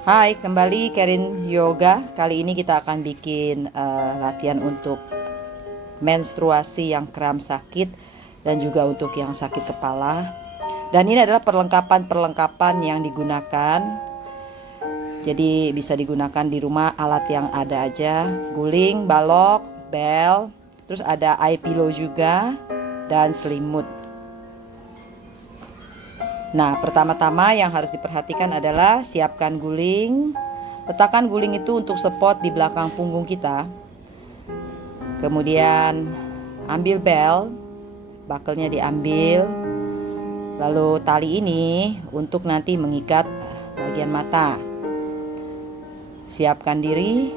Hai, kembali Kerin Yoga. Kali ini kita akan bikin latihan untuk menstruasi yang kram sakit dan juga untuk yang sakit kepala. Dan ini adalah perlengkapan-perlengkapan yang digunakan. Jadi bisa digunakan di rumah, alat yang ada aja. Guling, balok, bel, terus ada eye pillow juga, dan selimut. Nah, pertama-tama yang harus diperhatikan adalah siapkan guling. Letakkan guling itu untuk spot di belakang punggung kita. Kemudian ambil bel, bakelnya diambil. Lalu tali ini untuk nanti mengikat bagian mata. Siapkan diri.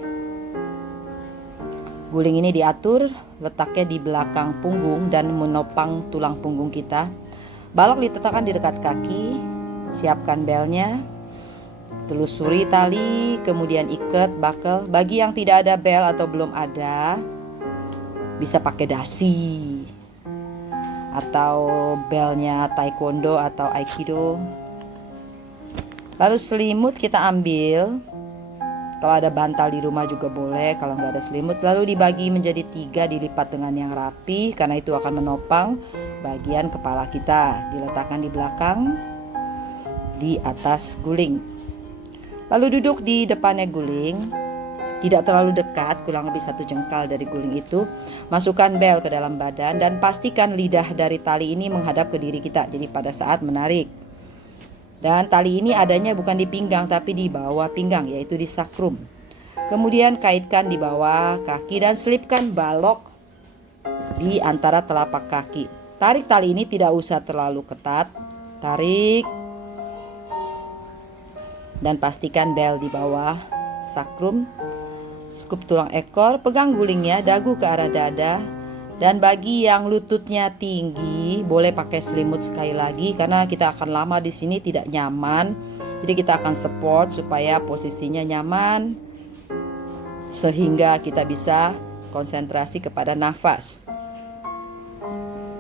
Guling ini diatur, letaknya di belakang punggung dan menopang tulang punggung kita. Balok diletakkan di dekat kaki. Siapkan belnya. Telusuri tali, kemudian ikat bakel. Bagi yang tidak ada bel atau belum ada, bisa pakai dasi atau belnya taekwondo atau aikido. Lalu selimut kita ambil. Kalau ada bantal di rumah juga boleh, kalau nggak ada selimut. Lalu dibagi menjadi 3, dilipat dengan yang rapi, karena itu akan menopang bagian kepala kita. Diletakkan di belakang, di atas guling. Lalu duduk di depannya guling, tidak terlalu dekat, kurang lebih 1 jengkal dari guling itu. Masukkan bel ke dalam badan dan pastikan lidah dari tali ini menghadap ke diri kita. Jadi pada saat menarik. Dan tali ini adanya bukan di pinggang tapi di bawah pinggang, yaitu di sakrum. Kemudian kaitkan di bawah kaki dan selipkan balok di antara telapak kaki. Tarik tali ini tidak usah terlalu ketat. Tarik. Dan pastikan bel di bawah sakrum. Skup tulang ekor, pegang gulingnya, dagu ke arah dada. Dan bagi yang lututnya tinggi, boleh pakai selimut sekali lagi karena kita akan lama di sini tidak nyaman. Jadi kita akan support supaya posisinya nyaman sehingga kita bisa konsentrasi kepada nafas.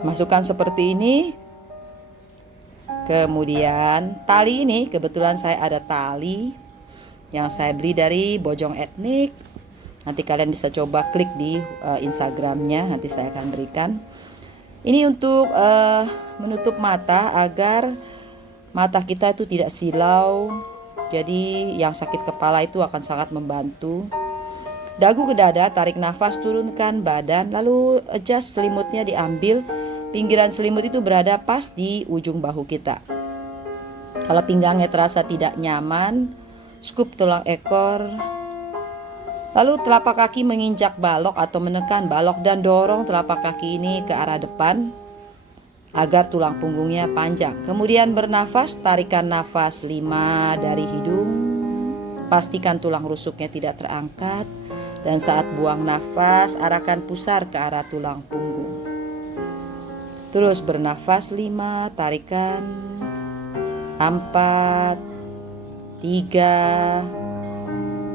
Masukkan seperti ini. Kemudian tali ini, kebetulan saya ada tali yang saya beli dari Bojong Etnik. Nanti kalian bisa coba klik di Instagramnya, nanti saya akan berikan. Ini untuk menutup mata agar mata kita itu tidak silau. Jadi yang sakit kepala itu akan sangat membantu. Dagu ke dada, tarik nafas, turunkan badan, lalu adjust selimutnya diambil. Pinggiran selimut itu berada pas di ujung bahu kita. Kalau pinggangnya terasa tidak nyaman, skup tulang ekor. Lalu telapak kaki menginjak balok atau menekan balok dan dorong telapak kaki ini ke arah depan agar tulang punggungnya panjang. Kemudian bernafas, tarikan nafas 5 dari hidung. Pastikan tulang rusuknya tidak terangkat. Dan saat buang nafas, arahkan pusar ke arah tulang punggung. Terus bernafas 5, tarikan 4, 3,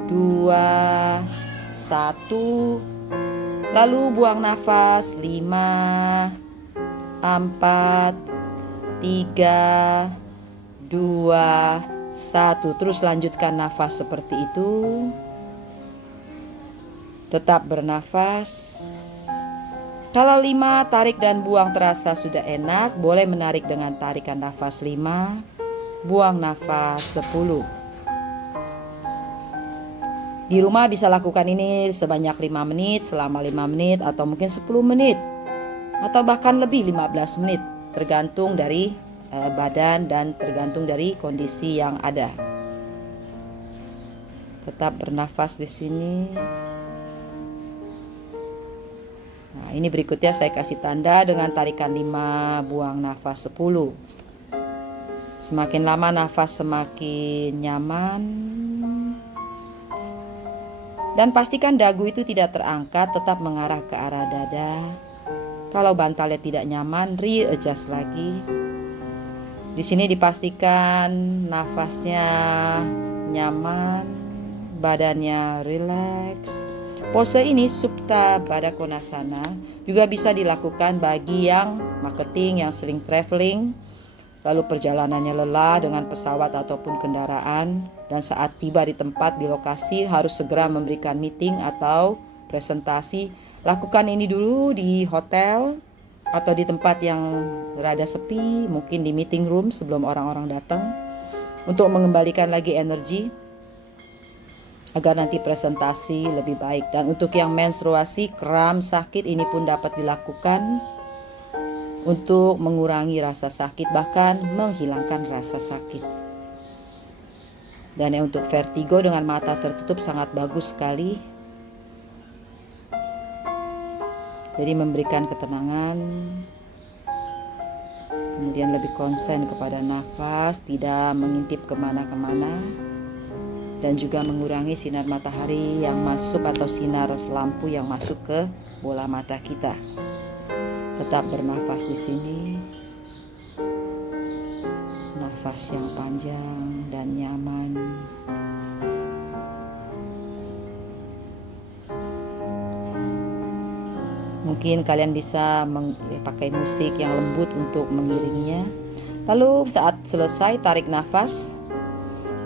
2, 1. Lalu buang nafas 5, 4, 3, 2, 1. Terus lanjutkan nafas seperti itu. Tetap bernafas. Kalau 5 tarik dan buang terasa sudah enak, boleh menarik dengan tarikan nafas 5, buang nafas 10. Di rumah bisa lakukan ini sebanyak 5 menit, selama 5 menit atau mungkin 10 menit atau bahkan lebih 15 menit, tergantung dari badan dan tergantung dari kondisi yang ada. Tetap bernafas di sini. Nah, ini berikutnya saya kasih tanda dengan tarikan 5, buang nafas 10. Semakin lama nafas semakin nyaman. Dan pastikan dagu itu tidak terangkat, tetap mengarah ke arah dada. Kalau bantalnya tidak nyaman, readjust lagi. Di sini dipastikan nafasnya nyaman, badannya rileks. Pose ini Supta Baddha Konasana juga bisa dilakukan bagi yang marketing, yang sering traveling, lalu perjalanannya lelah dengan pesawat ataupun kendaraan. Dan saat tiba di tempat, di lokasi, harus segera memberikan meeting atau presentasi. Lakukan ini dulu di hotel atau di tempat yang rada sepi, mungkin di meeting room sebelum orang-orang datang, untuk mengembalikan lagi energi agar nanti presentasi lebih baik. Dan untuk yang menstruasi, kram, sakit, ini pun dapat dilakukan untuk mengurangi rasa sakit, bahkan menghilangkan rasa sakit. Dan yang untuk vertigo dengan mata tertutup sangat bagus sekali. Jadi memberikan ketenangan, kemudian lebih konsen kepada nafas, tidak mengintip kemana-kemana, dan juga mengurangi sinar matahari yang masuk atau sinar lampu yang masuk ke bola mata kita. Tetap bernafas di sini, nafas yang panjang dan nyaman. Mungkin kalian bisa pakai musik yang lembut untuk mengiringinya. Lalu saat selesai tarik nafas,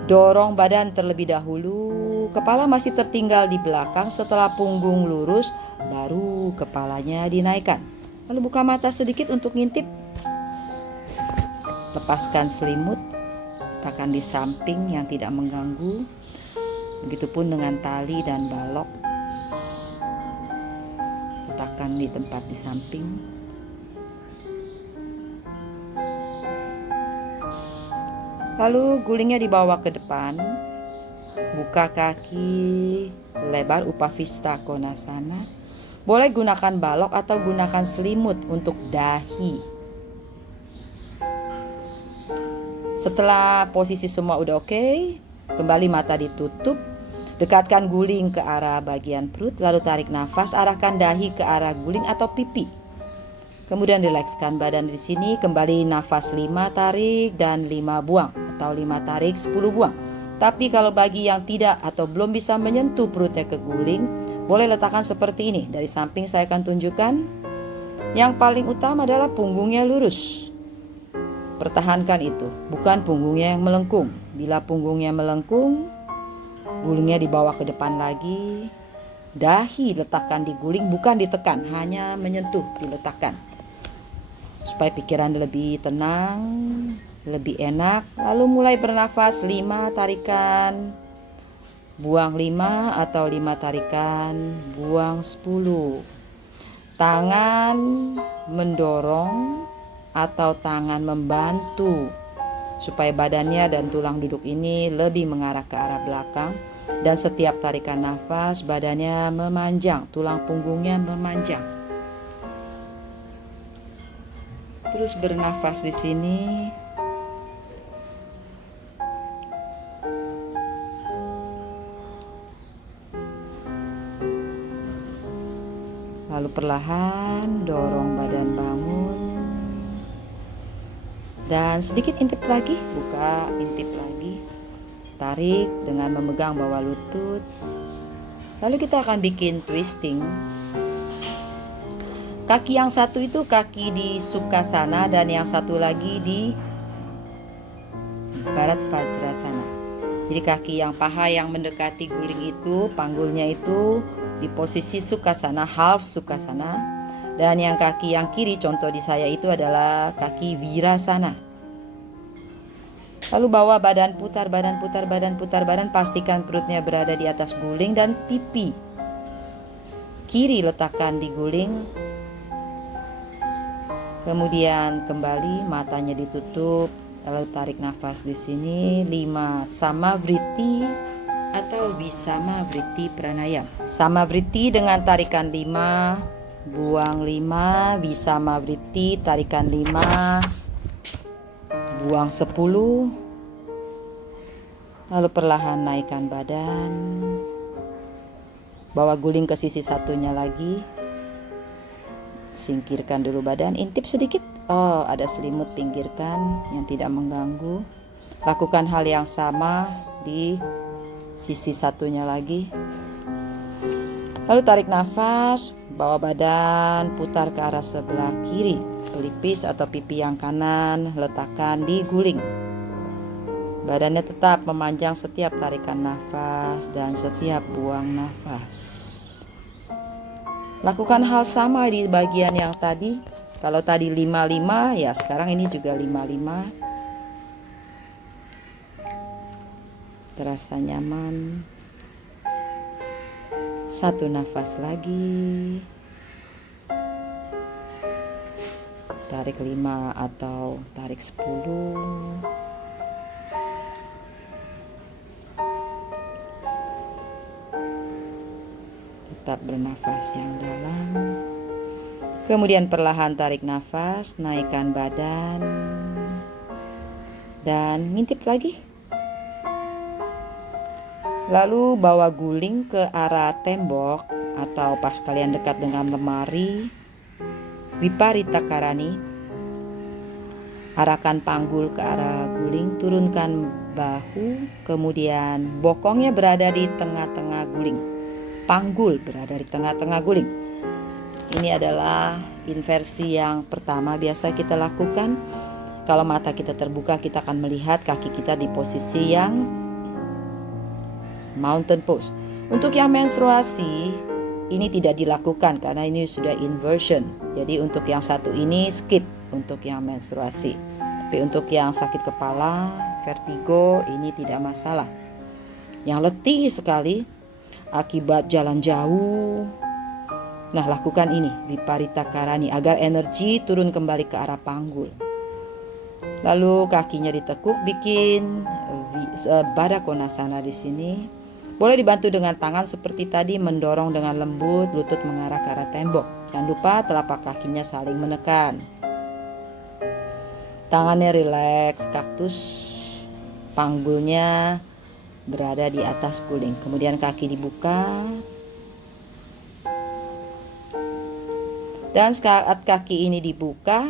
dorong badan terlebih dahulu. Kepala masih tertinggal di belakang. Setelah punggung lurus, baru kepalanya dinaikkan. Lalu buka mata sedikit untuk ngintip. Lepaskan selimut, letakkan di samping yang tidak mengganggu. Begitupun dengan tali dan balok, letakkan di tempat di samping. Lalu gulingnya dibawa ke depan. Buka kaki lebar, Upavista Konasana. Boleh gunakan balok atau gunakan selimut untuk dahi. Setelah posisi semua udah oke, kembali mata ditutup. Dekatkan guling ke arah bagian perut, lalu tarik nafas, arahkan dahi ke arah guling atau pipi. Kemudian rilekskan badan di sini, kembali nafas 5 tarik dan 5 buang, atau 5 tarik 10 buang. Tapi kalau bagi yang tidak atau belum bisa menyentuh perutnya ke guling, boleh letakkan seperti ini. Dari samping saya akan tunjukkan. Yang paling utama adalah punggungnya lurus. Pertahankan itu, bukan punggungnya yang melengkung. Bila punggungnya melengkung, gulingnya dibawa ke depan lagi. Dahi letakkan di guling, bukan ditekan, hanya menyentuh, diletakkan. Supaya pikiran lebih tenang, lebih enak. Lalu mulai bernafas 5 tarikan, buang 5 atau 5 tarikan, buang 10. Tangan mendorong atau tangan membantu supaya badannya dan tulang duduk ini lebih mengarah ke arah belakang. Dan setiap tarikan nafas, badannya memanjang, tulang punggungnya memanjang. Terus bernafas di sini. Lalu perlahan dorong badan bangun. Dan sedikit intip lagi, buka, intip lagi. Tarik dengan memegang bawah lutut. Lalu kita akan bikin twisting. Kaki yang satu itu kaki di Sukhasana dan yang satu lagi di Barat Vajrasana. Jadi kaki yang paha yang mendekati guling itu, panggulnya itu di posisi Sukhasana, half Sukhasana. Dan yang kaki yang kiri, contoh di saya itu adalah kaki Virasana. Lalu bawa badan putar, badan putar, badan putar, badan. Pastikan perutnya berada di atas guling dan pipi kiri letakkan di guling. Kemudian kembali matanya ditutup. Lalu tarik nafas di sini 5 Samavriti atau Visamavriti Pranayama. Samavriti dengan tarikan 5, buang 5, Visamavriti tarikan 5, buang 10. Lalu perlahan naikkan badan. Bawa guling ke sisi satunya lagi. Singkirkan dulu badan, intip sedikit. Oh, ada selimut, pinggirkan yang tidak mengganggu. Lakukan hal yang sama di sisi satunya lagi. Lalu tarik nafas, bawa badan putar ke arah sebelah kiri. Pelipis atau pipi yang kanan letakkan di guling. Badannya tetap memanjang setiap tarikan nafas dan setiap buang nafas. Lakukan hal sama di bagian yang tadi. Kalau tadi 55, ya sekarang ini juga 55. Terasa nyaman. Satu nafas lagi. Tarik 5 atau tarik 10. Tetap bernafas yang dalam. Kemudian perlahan tarik nafas, naikkan badan. Dan ngintip lagi. Lalu bawa guling ke arah tembok atau pas kalian dekat dengan lemari. Viparita Karani. Arahkan panggul ke arah guling, turunkan bahu, kemudian bokongnya berada di tengah-tengah guling. Panggul berada di tengah-tengah guling. Ini adalah inversi yang pertama biasa kita lakukan. Kalau mata kita terbuka, kita akan melihat kaki kita di posisi yang mountain pose. Untuk yang menstruasi, ini tidak dilakukan karena ini sudah inversion. Jadi untuk yang satu ini skip untuk yang menstruasi. Tapi untuk yang sakit kepala, vertigo, ini tidak masalah. Yang letih sekali akibat jalan jauh, nah lakukan ini Viparita Karani agar energi turun kembali ke arah panggul. Lalu kakinya ditekuk, bikin Baddha Konasana di sini. Boleh dibantu dengan tangan seperti tadi, mendorong dengan lembut, lutut mengarah ke arah tembok. Jangan lupa telapak kakinya saling menekan. Tangannya rileks, kaktus, panggulnya berada di atas guling. Kemudian kaki dibuka. Dan saat kaki ini dibuka,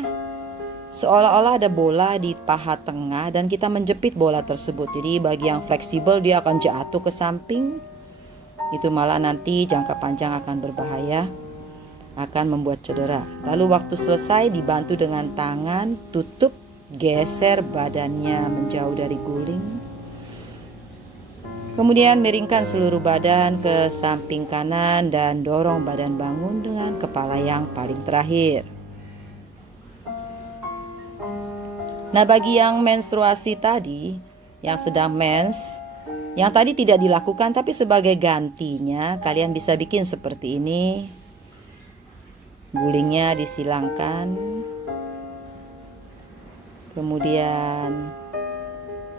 seolah-olah ada bola di paha tengah dan kita menjepit bola tersebut. Jadi bagi yang fleksibel dia akan jatuh ke samping. Itu malah nanti jangka panjang akan berbahaya, akan membuat cedera. Lalu waktu selesai dibantu dengan tangan, tutup, geser badannya menjauh dari guling. Kemudian miringkan seluruh badan ke samping kanan dan dorong badan bangun dengan kepala yang paling terakhir. Nah, bagi yang menstruasi tadi, yang sedang mens, yang tadi tidak dilakukan tapi sebagai gantinya, kalian bisa bikin seperti ini. Gulingnya disilangkan. Kemudian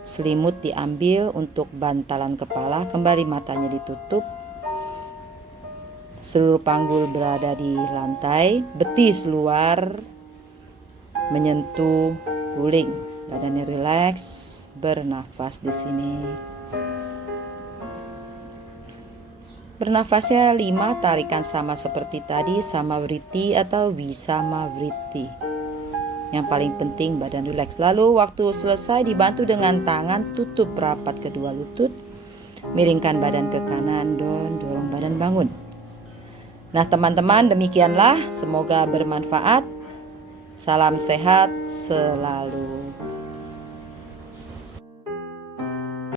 selimut diambil untuk bantalan kepala, kembali matanya ditutup. Seluruh panggul berada di lantai, betis luar menyentuh guling. Badannya rileks, bernafas di sini. Bernafasnya 5, tarikan sama seperti tadi, Samavriti atau Wisamavriti. Yang paling penting badan rileks. Lalu waktu selesai dibantu dengan tangan, tutup rapat kedua lutut, miringkan badan ke kanan, dorong badan bangun. Nah teman-teman, demikianlah, semoga bermanfaat. Salam sehat selalu.